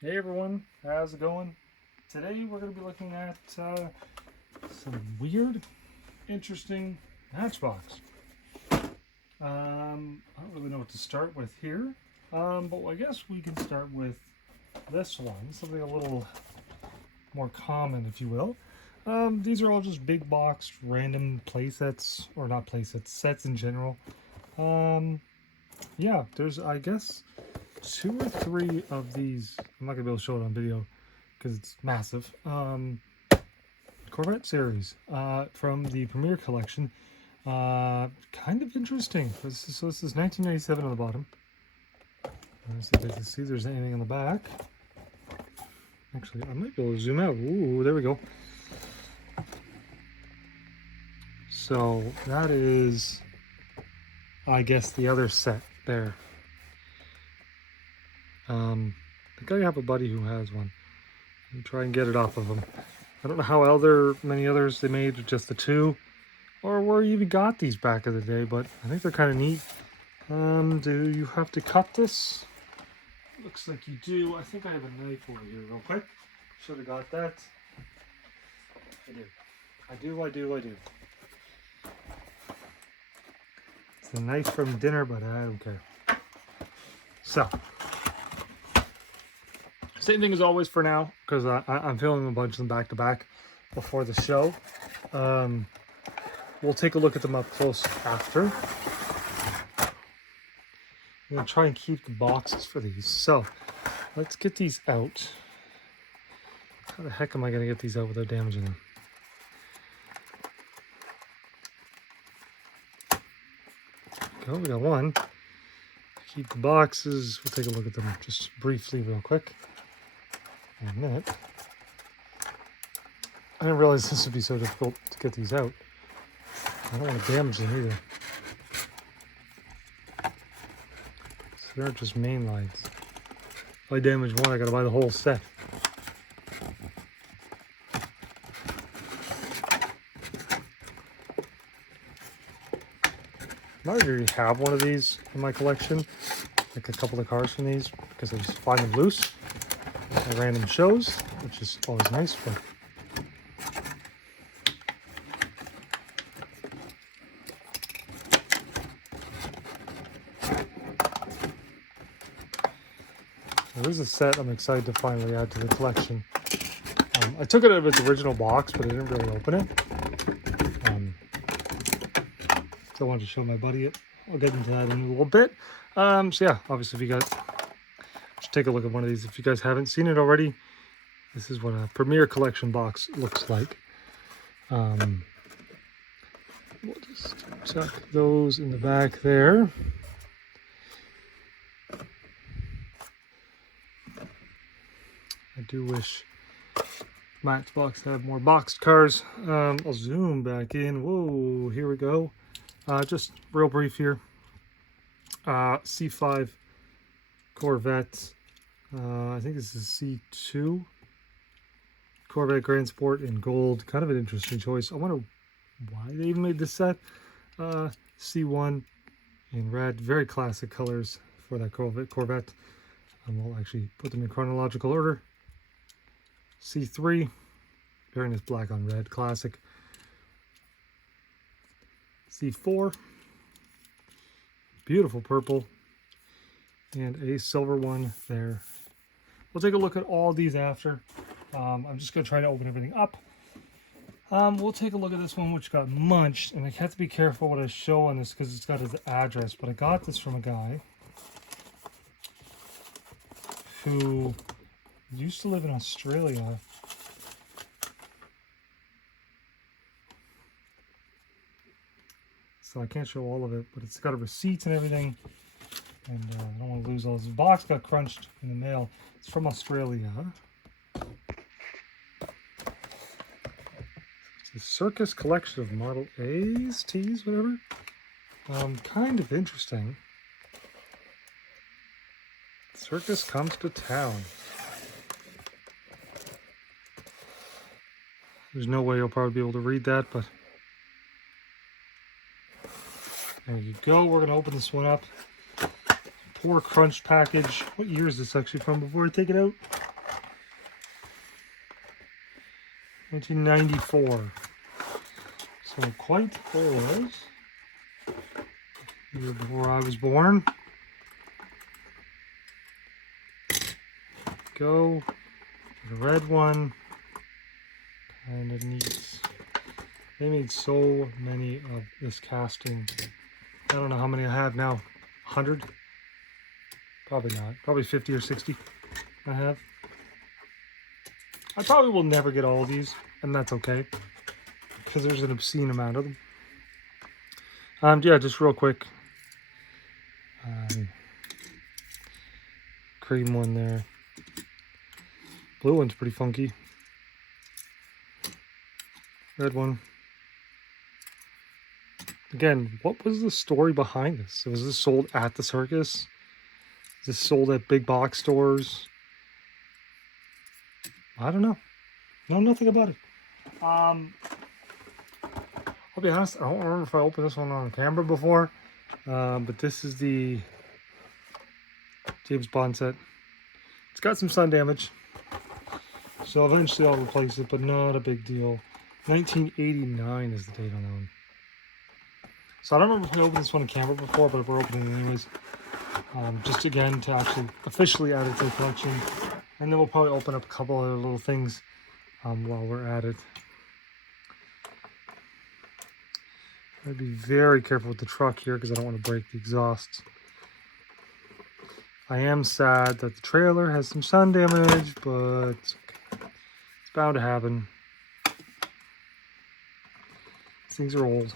Hey everyone, how's it going? Today we're going to be looking at some weird, interesting Matchbox. I don't really know what to start with here, but I guess we can start with this one, something a little more common, if you will. These are all just big box random play sets, or not play sets, sets in general. Yeah, there's, I guess, 2 or 3 of these. I'm not gonna be able to show it on video because it's massive. Corvette series from the Premier collection. Kind of interesting. So this is 1997 on the bottom. Let's see if I can see there's anything on the back. Actually, I might be able to zoom out. Ooh, there we go. So that is, I guess, the other set there. I think I have a buddy who has one. And try and get it off of him. I don't know how many others they made, just the 2, or where you even got these back in the day, but I think they're kind of neat. Do you have to cut this? Looks like you do. I think I have a knife over here real quick. Should have got that. I do. I do. It's a knife from dinner, but I don't care. So, same thing as always for now, because I'm filming a bunch of them back to back before the show. We'll take a look at them up close after. I'm going to try and keep the boxes for these. So, let's get these out. How the heck am I going to get these out without damaging them? Go, we got one. Keep the boxes. We'll take a look at them just briefly real quick. In a minute. I didn't realize this would be so difficult to get these out. I don't want to damage them either. So they're just main lines. If I damage one, I gotta buy the whole set. I already have one of these in my collection, like a couple of cars from these, because I just find them loose at random shows, which is always nice. But there is a set I'm excited to finally add to the collection. I took it out of its original box, but I didn't really open it. So I wanted to show my buddy it. I'll get into that in a little bit. So yeah, obviously if you guys just take a look at one of these. If you guys haven't seen it already, this is what a Premier collection box looks like. We'll just tuck those in the back there. I do wish Matchbox had more boxed cars. I'll zoom back in. Whoa, here we go. Just real brief here. C5 Corvette. I think this is C2 Corvette Grand Sport in gold. Kind of an interesting choice. I wonder why they even made this set. C1 in red. Very classic colors for that Corvette. We'll actually put them in chronological order. C3. Very nice black on red. Classic. C4. Beautiful purple. And a silver one there. We'll take a look at all these after. I'm just going to try to open everything up. We'll take a look at this one, which got munched. And I have to be careful what I show on this because it's got his address. But I got this from a guy who used to live in Australia. So I can't show all of it, but it's got a receipt and everything. And I don't want to lose all this. The box got crunched in the mail. It's from Australia. It's a circus collection of Model A's, T's, whatever. Kind of interesting. Circus comes to town. There's no way you'll probably be able to read that, but there you go. We're going to open this one up. Poor crunched package. What year is this actually from before I take it out? 1994. So quite old. Year before I was born. Go. The red one. Kind of neat. They made so many of this casting. I don't know how many I have now. 100? Probably not. Probably 50 or 60 I have. I probably will never get all of these, and that's okay, because there's an obscene amount of them. Yeah, just real quick. Cream one there. Blue one's pretty funky. Red one. Again, what was the story behind this? Was this sold at the circus? Is this sold at big box stores? I don't know. Know nothing about it. I'll be honest, I don't remember if I opened this one on camera before. But this is the James Bond set. It's got some sun damage, so eventually I'll replace it, but not a big deal. 1989 is the date on that one. So I don't remember if I opened this one on camera before, but we're opening it anyways. Just again to actually officially add it to the collection. And then we'll probably open up a couple other little things while we're at it. I'd be very careful with the truck here because I don't want to break the exhausts. I am sad that the trailer has some sun damage, but it's okay. It's bound to happen. These things are old.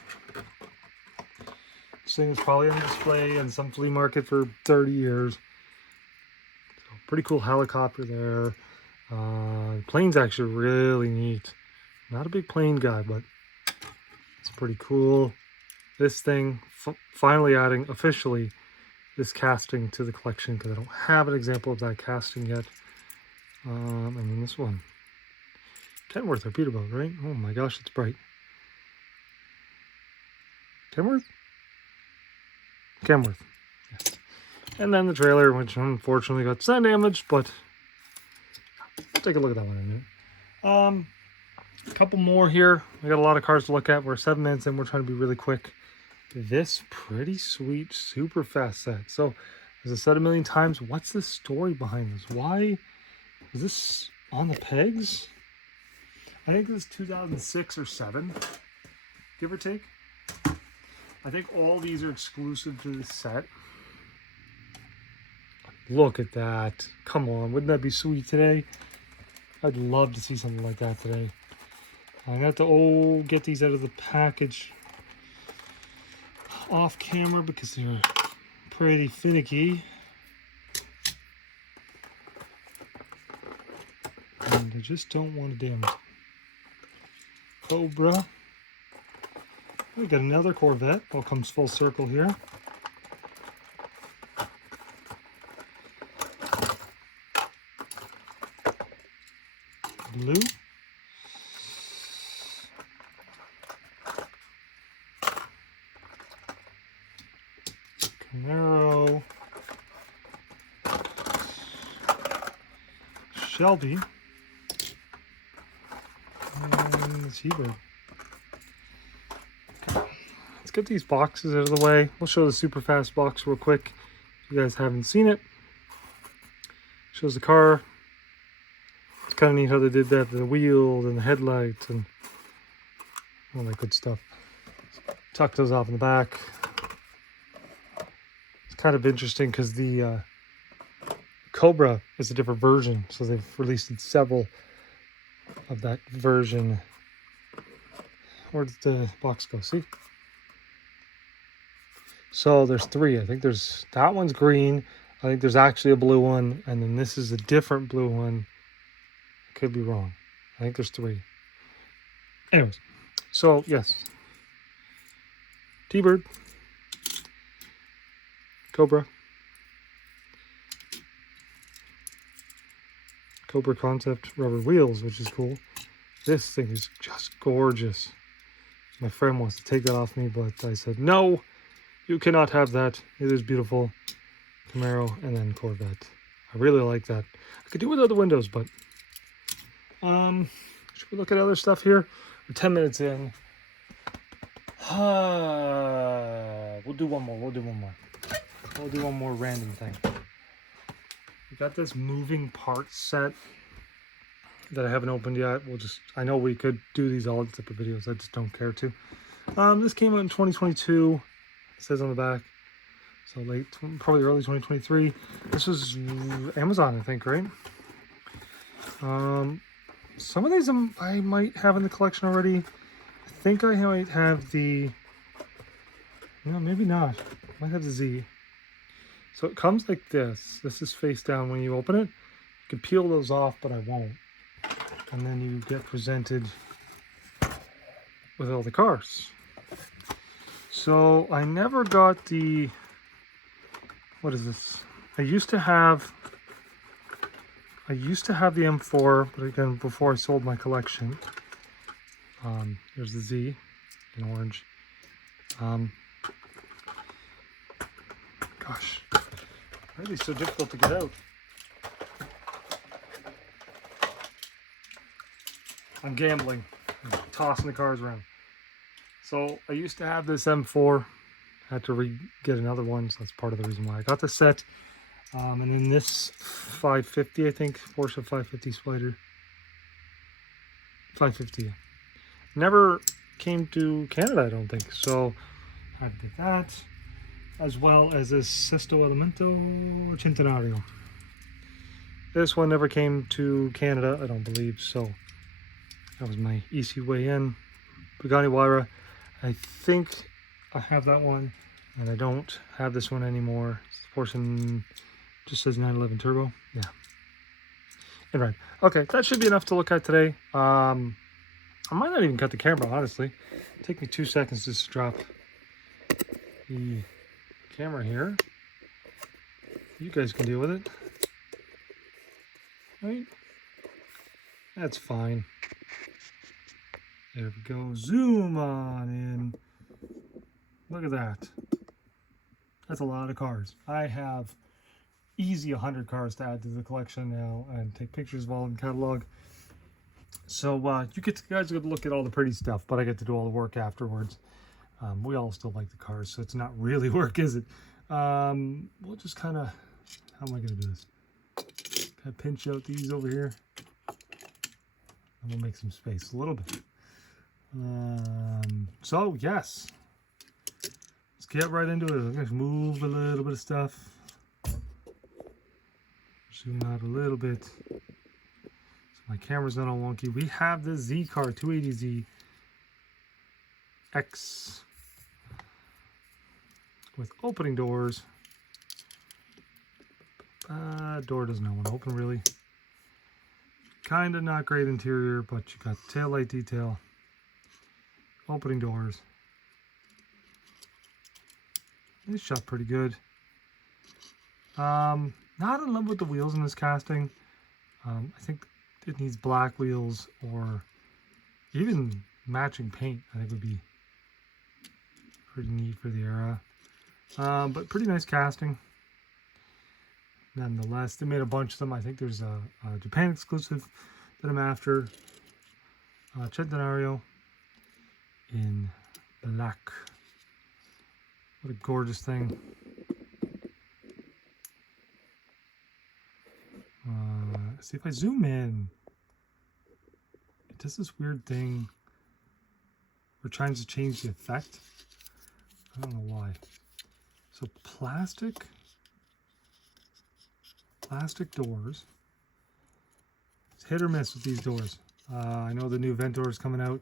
This thing is probably on display in some flea market for 30 years. So pretty cool helicopter there. The plane's actually really neat. Not a big plane guy, but it's pretty cool. This thing, finally adding officially this casting to the collection because I don't have an example of that casting yet. And then this one. Kenworth or Peterbilt, right? Oh my gosh, it's bright. Kenworth? Kenworth, yes. And then the trailer, which unfortunately got sun damage, but take a look at that one in a minute. A couple more here. We got a lot of cars to look at. We're 7 minutes in. We're trying to be really quick. This pretty sweet, super fast set. So, as I said a million times, what's the story behind this? Why is this on the pegs? I think this is 2006 or 7, give or take. I think all these are exclusive to this set. Look at that. Come on, wouldn't that be sweet today? I'd love to see something like that today. I got to get these out of the package off camera because they're pretty finicky. And I just don't want to damage it. Cobra. We got another Corvette. All comes full circle here. Blue. Camaro. Shelby. And the Seabird. Let's get these boxes out of the way. We'll show the super fast box real quick if you guys haven't seen it. Shows the car. It's kind of neat how they did that, the wheels and the headlights and all that good stuff. Tuck those off in the back. It's kind of interesting because the Cobra is a different version, so they've released several of that version. Where did the box go? See? So there's 3. I think there's that one's green. I think there's actually a blue one, and then this is a different blue one. I could be wrong. I think there's 3. Anyways, so yes, T-Bird, Cobra, Cobra concept rubber wheels, which is cool. This thing is just gorgeous. My friend wants to take that off me, but I said no. You cannot have that. It is beautiful. Camaro and then Corvette. I really like that. I could do without the windows, but should we look at other stuff here? We're 10 minutes in. We'll do one more. We'll do one more random thing. We got this moving parts set that I haven't opened yet. I know we could do these all in separate videos. I just don't care to. This came out in 2022. It says on the back. So late, probably early 2023. This was Amazon, I think, right? Some of these I might have in the collection already. I think I might have the... maybe not. I might have the Z. So it comes like this. This is face down when you open it. You can peel those off, but I won't. And then you get presented with all the cars. So I never got the... What is this? I used to have the M4, but again, before I sold my collection. There's the Z in orange. Gosh, why are these so difficult to get out? I'm gambling, I'm tossing the cars around. So I used to have this M4, had to get another one, so that's part of the reason why I got the set. And then this 550, I think, Porsche 550 Spider. 550, yeah. Never came to Canada, I don't think, so I had to get that. As well as this Sesto Elemento Centenario. This one never came to Canada, I don't believe, so that was my easy way in. Pagani Huayra, I think I have that one, and I don't have this one anymore. It's the Porsche, just says 911 Turbo, yeah. And right, okay, that should be enough to look at today. I might not even cut the camera, honestly. It'll take me 2 seconds just to drop the camera here. You guys can deal with it, right? That's fine. There we go. Zoom on in. Look at that. That's a lot of cars. I have easy 100 cars to add to the collection now and take pictures of all in catalog. So you guys get to look at all the pretty stuff, but I get to do all the work afterwards. We all still like the cars, so it's not really work, is it? We'll just kind of, how am I going to do this? Kind of pinch out these over here. And we'll make some space a little bit. So, yes. Let's get right into it. I'm going to move a little bit of stuff. Zoom out a little bit. So my camera's not all wonky. We have the Z car, 280Z X. With opening doors. Door does not want to open really. Kind of not great interior, but you got tail light detail. Opening doors. It's shot pretty good. Not in love with the wheels in this casting. I think it needs black wheels or even matching paint. I think would be pretty neat for the era. But pretty nice casting. Nonetheless, they made a bunch of them. I think there's a Japan exclusive that I'm after. Centenario in black. What a gorgeous thing. See if I zoom in. It does this weird thing. We're trying to change the effect. I don't know why. So plastic doors. It's hit or miss with these doors. I know the new vent door is coming out,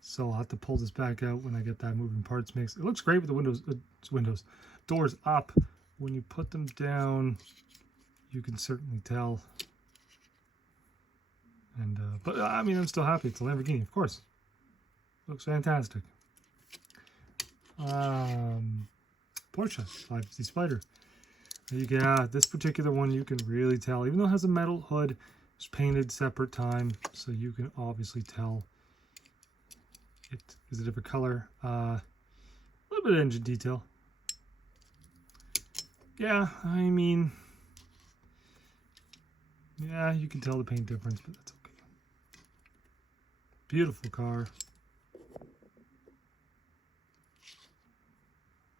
so I'll have to pull this back out when I get that moving parts mix. It looks great with the doors up. When you put them down, you can certainly tell. And but I mean, I'm still happy. It's a Lamborghini, of course. Looks fantastic. Porsche 550 Spider. Yeah, this particular one you can really tell, even though it has a metal hood, it's painted separate time, so you can obviously tell it is a different color. A little bit of engine detail. Yeah, I mean, yeah, you can tell the paint difference, but that's okay. Beautiful car.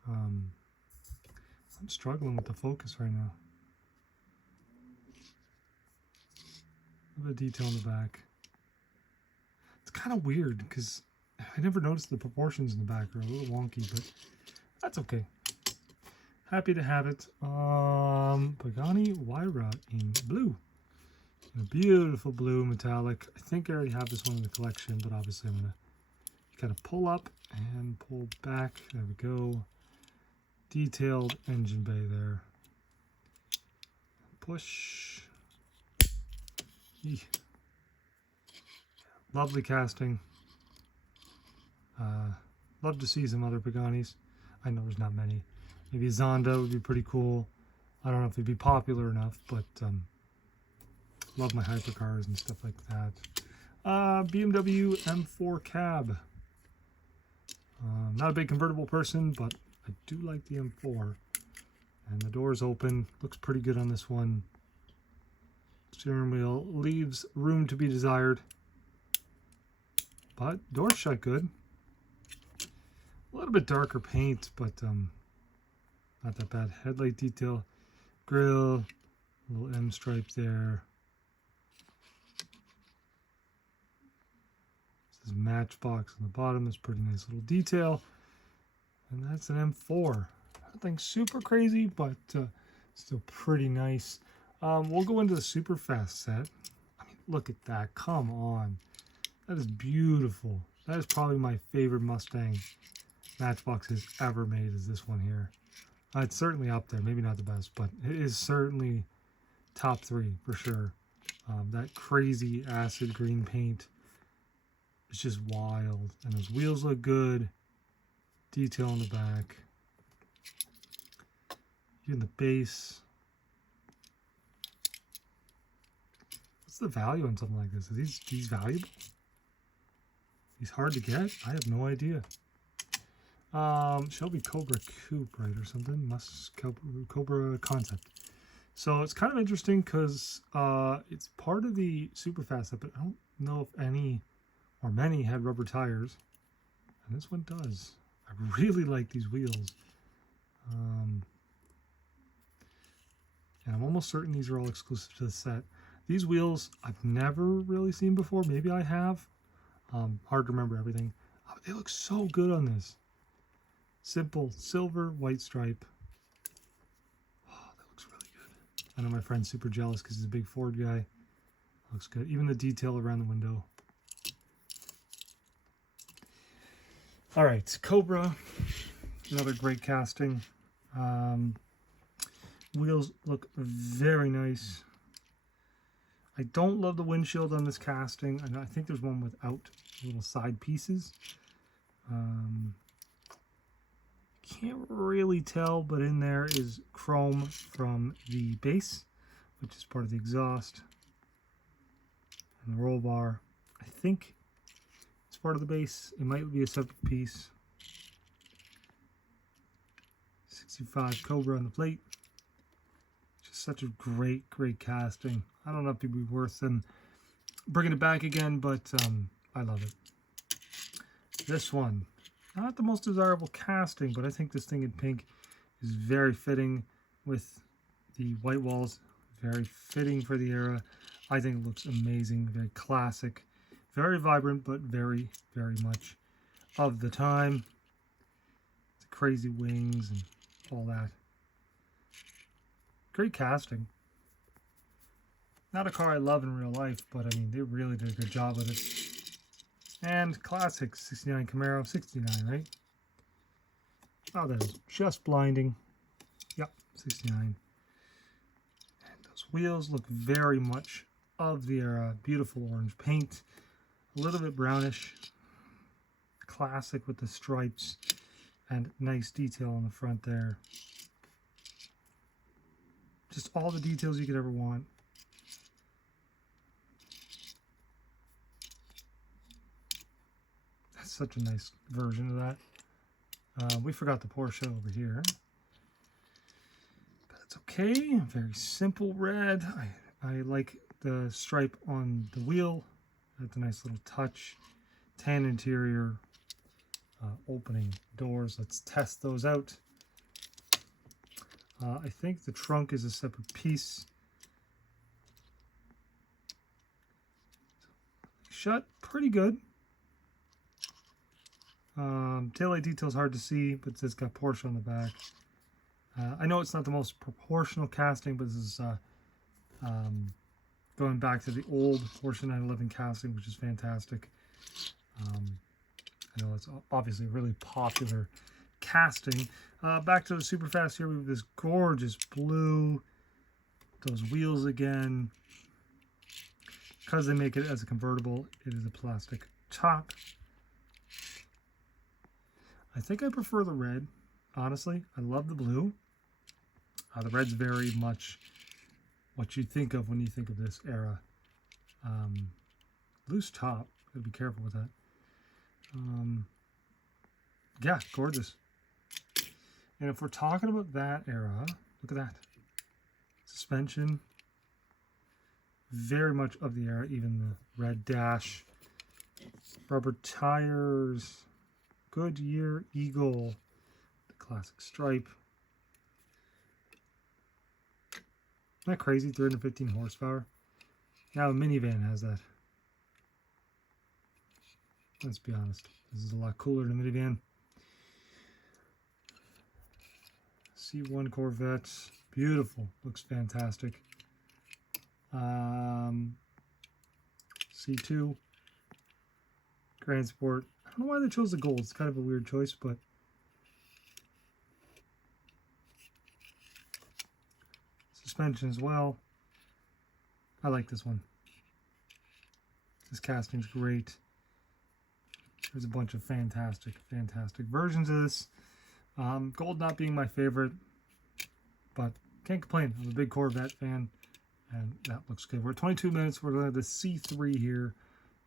I'm struggling with the focus right now. A little bit of detail in the back. It's kind of weird because I never noticed the proportions in the back are a little wonky, but that's okay. Happy to have it. Pagani Huayra in blue. A beautiful blue metallic. I think I already have this one in the collection, but obviously I'm going to kind of pull up and pull back. There we go. Detailed engine bay there. Push. Eeh. Lovely casting. Love to see some other Paganis. I know there's not many. Maybe a Zonda would be pretty cool. I don't know if it'd be popular enough, but love my hypercars and stuff like that. BMW M4 cab. Not a big convertible person, but I do like the M4. And the door's open. Looks pretty good on this one. Steering wheel leaves room to be desired. But door's shut good. A little bit darker paint, but not that bad. Headlight detail. Grill. Little M stripe there. This is Matchbox on the bottom. It's pretty nice little detail. And that's an M4. Nothing super crazy, but still pretty nice. We'll go into the super fast set. I mean, look at that. Come on. That is beautiful. That is probably my favorite Mustang Matchbox has ever made, is this one here. It's certainly up there. Maybe not the best, but it is certainly top 3 for sure. That crazy acid green paint is just wild. And those wheels look good. Detail on the back. Even the base. What's the value on something like this? Are these valuable? These hard to get? I have no idea. Shelby Cobra Coupe, right, or something? Cobra concept. So it's kind of interesting because it's part of the Superfast set, but I don't know if any or many had rubber tires. And this one does. I really like these wheels. And I'm almost certain these are all exclusive to the set. These wheels I've never really seen before. Maybe I have. Hard to remember everything. Oh, they look so good on this. Simple silver white stripe. Oh, that looks really good. I know my friend's super jealous because he's a big Ford guy. Looks good. Even the detail around the window. All right, Cobra. Another great casting. Wheels look very nice. I don't love the windshield on this casting. I think there's one without little side pieces. Can't really tell, but in there is chrome from the base, which is part of the exhaust. And the roll bar, I think it's part of the base. It might be a separate piece. 65 Cobra on the plate. Just such a great casting. I don't know if it'd be worth them bringing it back again, but I love it. This one, not the most desirable casting, but I think this thing in pink is very fitting with the white walls. Very fitting for the era. I think it looks amazing. Very classic. Very vibrant, but very much of the time. The crazy wings and all that. Great casting. Not a car I love in real life, but I mean, they really did a good job with it. And classic 69 Camaro, 69, right? Oh, that is just blinding. Yep, 69. And those wheels look very much of the era. Beautiful orange paint. A little bit brownish. Classic with the stripes. And nice detail on the front there. Just all the details you could ever want. That's such a nice version of that. We forgot the Porsche over here. But it's okay. Very simple red. I like the stripe on the wheel. That's a nice little touch. tan interior, opening doors. Let's test those out. I think the trunk is a separate piece. Shut pretty good. Taillight detail is hard to see, but it's got Porsche on the back. I know it's not the most proportional casting, but this is going back to the old Porsche 911 casting, which is fantastic. I know it's obviously a really popular casting. Back to the Superfast here, we have this gorgeous blue. Those wheels again. Because they make it as a convertible, it is a plastic top. I think I prefer the red, honestly. I love the blue. The red's very much what you think of when you think of this era. Loose top, gotta be careful with that. Yeah, gorgeous. And if we're talking about that era, look at that. Suspension, very much of the era, even the red dash. Rubber tires, Goodyear Eagle, the classic stripe. Isn't that crazy? 315 horsepower. Now a minivan has that. Let's be honest. This is a lot cooler than a minivan. C1 Corvette. Beautiful. Looks fantastic. C2 Grand Sport. I don't know why they chose the gold. It's kind of a weird choice, but suspension as well. I like this one. This casting's great. There's a bunch of fantastic versions of this. Gold not being my favorite, but can't complain. I'm a big Corvette fan, and that looks good. We're at 22 minutes. We're going to have the C3 here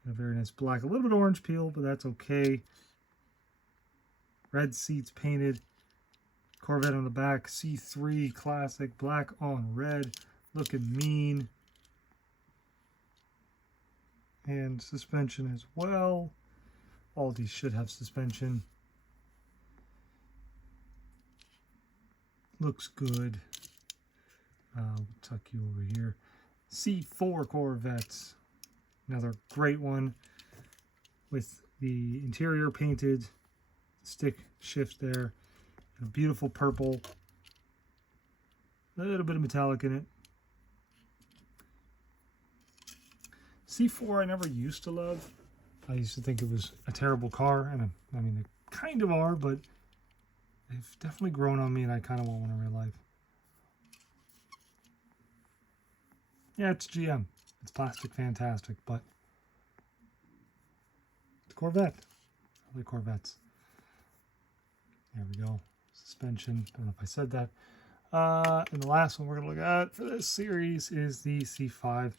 in a very nice black. A little bit of orange peel, but that's okay. Red seats painted. Corvette on the back. C3 classic. Black on red. Looking mean. And suspension as well. All these should have suspension. Looks good. We'll tuck you over here. C4 Corvettes. Another great one with the interior painted, stick shift there, and a beautiful purple. A little bit of metallic in it. C4 I never used to love. I used to think it was a terrible car, and I mean, they kind of are, but they've definitely grown on me, and I kind of want one in real life. Yeah, it's GM. It's plastic fantastic, but it's a Corvette. I like Corvettes. There we go. Suspension. Don't know if I said that. And the last one we're going to look at for this series is the C5.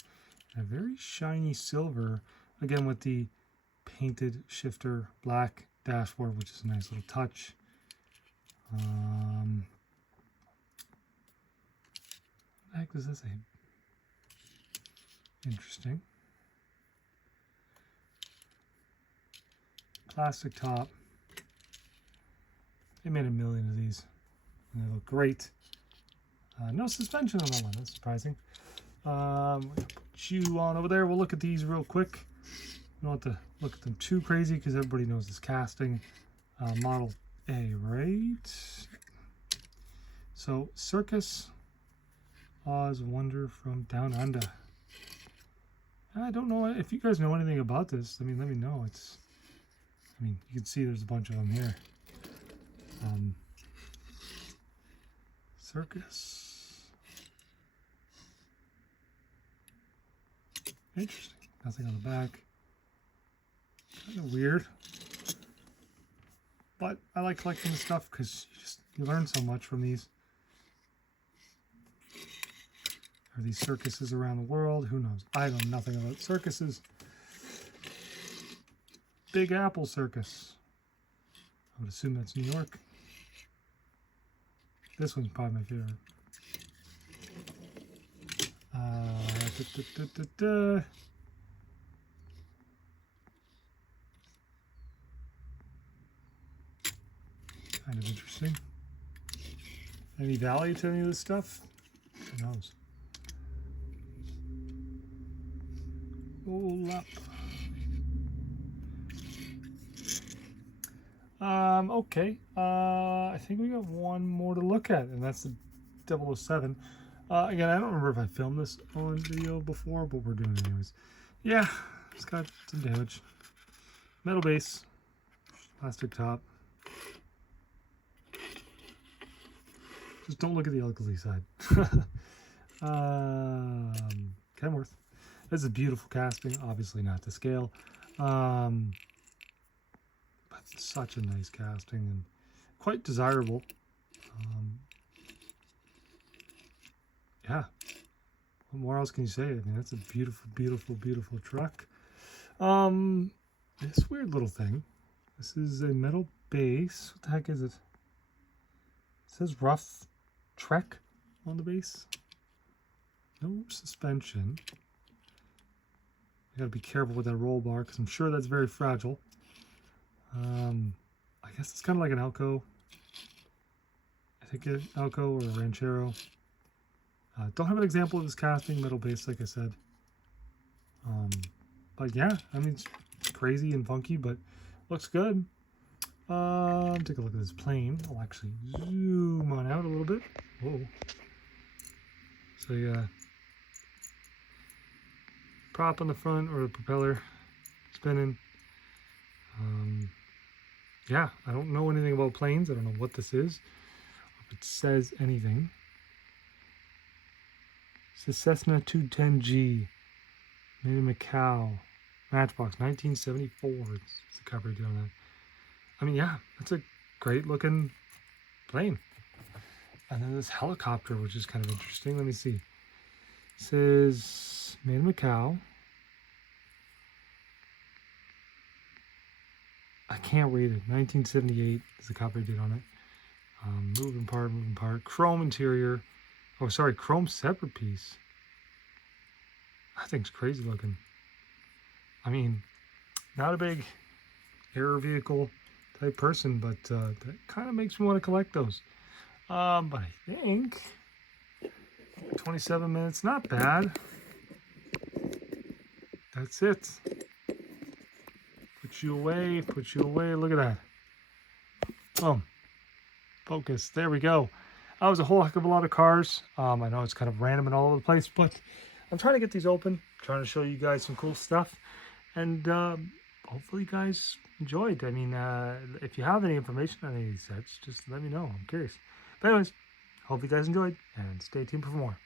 A very shiny silver, again with the painted shifter, black dashboard, which is a nice little touch. What the heck does this say? Interesting. Plastic top. They made a million of these, and they look great. No suspension on that one. That's surprising. We'll put you on over there. We'll look at these real quick. You don't have to look at them too crazy because everybody knows this casting. Model A, right? So, Circus Oz Wonder from Down Under. I don't know if you guys know anything about this. I mean, let me know. I mean, you can see there's a bunch of them here. Circus. Interesting. Nothing on the back. Kind of weird. But I like collecting this stuff because you learn so much from these. Are these circuses around the world? Who knows? I know nothing about circuses. Big Apple Circus. I would assume that's New York. This one's probably my favorite. Kind of interesting. Any value to any of this stuff? Who knows? Roll up. Okay. I think we got one more to look at, and that's the 007. Again, I don't remember if I filmed this on video before, but we're doing it anyways. Yeah, it's got some damage. Metal base, plastic top. Just don't look at the ugly side. Kenworth. This is a beautiful casting, obviously not to scale. But such a nice casting and quite desirable. Yeah. What more else can you say? I mean, that's a beautiful, beautiful, beautiful truck. This weird little thing. This is a metal base. What the heck is it? It says rough Trek on the base. No suspension. You gotta be careful with that roll bar because I'm sure that's very fragile. I guess it's kind of like an Elco. I think an Elco or a Ranchero. Don't have an example of this casting, metal base, like I said. But yeah, I mean, it's crazy and funky, but looks good. Take a look at this plane. I'll actually zoom on out a little bit. Whoa. So yeah, prop on the front or the propeller spinning. Yeah, I don't know anything about planes. I don't know what this is, if it says anything. It's a Cessna 210G, made in Macau, Matchbox, 1974. It's the cover deal on that. I mean, yeah, it's a great looking plane. And then this helicopter, which is kind of interesting. Let me see. It says made in Macau. I can't read it. 1978 is the copy date on it. Moving part. Chrome interior. Oh, sorry, chrome separate piece. That thing's crazy looking. I mean, not a big air vehicle type person, but that kind of makes me want to collect those. But I think 27 minutes, not bad. That's it. Put you away, look at that. Boom. Focus, there we go. That was a whole heck of a lot of cars. I know it's kind of random and all over the place, but I'm trying to get these open, trying to show you guys some cool stuff, and hopefully you guys enjoyed. I mean, if you have any information on any of these sets, just let me know. I'm curious. But anyways, hope you guys enjoyed, and stay tuned for more.